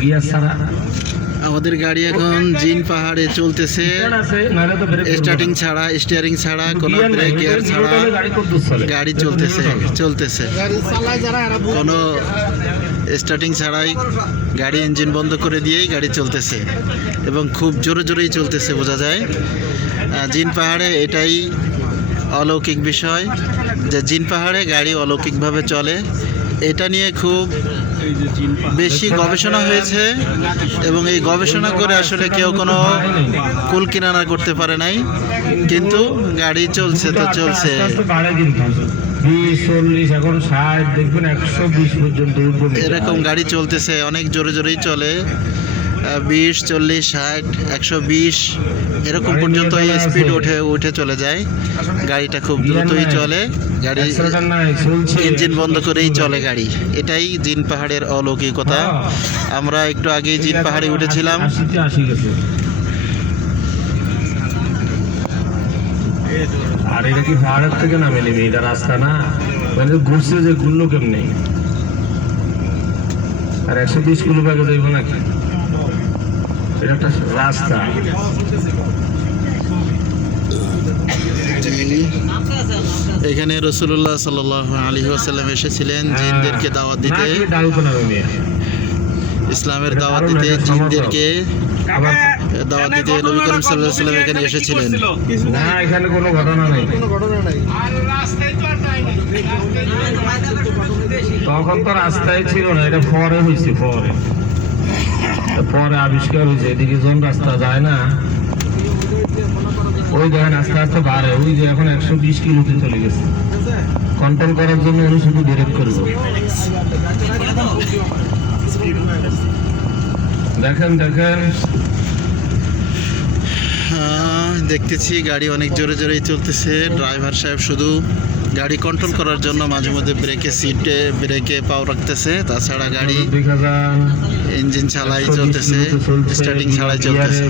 Gear ছাড়া। আমাদের গাড়ি এখন জিন পাহাড়ে চলতেছে, স্টার্টিং ছাড়া, স্টিয়ারিং ছাড়া, কোনো ব্রেক গিয়ার ছাড়া গাড়ি চলতেছে কোনো স্টার্টিং ছাড়াই গাড়ি ইঞ্জিন বন্ধ করে দিয়েই গাড়ি চলতেছে এবং খুব জোরে জোরেই চলতেছে বোঝা যায়। জিন পাহাড়ে এটাই অলৌকিক বিষয় যে জিন পাহাড়ে গাড়ি অলৌকিকভাবে চলে। এটা নিয়ে খুব বেশি গবেষণা হয়েছে এবং এই গবেষণা করে আসলে কেউ কোনো কুল কিনারা করতে পারে নাই, কিন্তু গাড়ি চলছে তো চলছে। এরকম গাড়ি চলতেছে, অনেক জোরে জোরেই চলে, 20, 40, 60, 120 এরকম পর্যন্ত এই স্পিড উঠে চলে যায়। গাড়িটা খুব দ্রুতই চলে, গাড়ি ইঞ্জিন বন্ধ করেই চলে গাড়ি। এটাই জিন পাহাড়ের অলৌকিকতা। আমরা একটু আগেই জিন পাহাড়ে উঠেছিলাম। আর এটা কি পাহাড়ের থেকে নামে নেবে? এটা রাস্তা না, মানে ঘুরছে যে ঘুরলো কেমনি? আর 120 কিলো বেগে যাইব নাকি? এটা একটা রাস্তা। এখানে রাসূলুল্লাহ সাল্লাল্লাহু আলাইহি ওয়াসাল্লাম এসেছিলেন জিনদেরকে দাওয়াত দিতে, ইসলামের দাওয়াত দিতে, জিনদেরকে দাওয়াত দিতে নবী করিম সাল্লাল্লাহু আলাইহি ওয়াসাল্লাম এখানে এসেছিলেন। না, এখানে কোনো ঘটনা নেই। তখন তো রাস্তায় ছিল না, এটা পরে হয়েছে, পরে আবিষ্কার হয়েছে। এদিকে কোন রাস্তা যায় না, ওই দেখেন আস্তে আস্তে বাড়ে, ওই যে এখন 120 কিলোতে চলে গেছে। কন্ট্রোল করার জন্য উনি শুধু ব্রেক করবো। দেখেন দেখতেছি গাড়ি অনেক জোরে জোরেই চলতেছে। ড্রাইভার সাহেব শুধু গাড়ি কন্ট্রোল করার জন্য মাঝে মধ্যে ব্রেকে পাও রাখতেছে, তাছাড়া গাড়ি ইঞ্জিন ছাড়াই চলতেছে, স্টার্টিং ছাড়াই চলতেছে।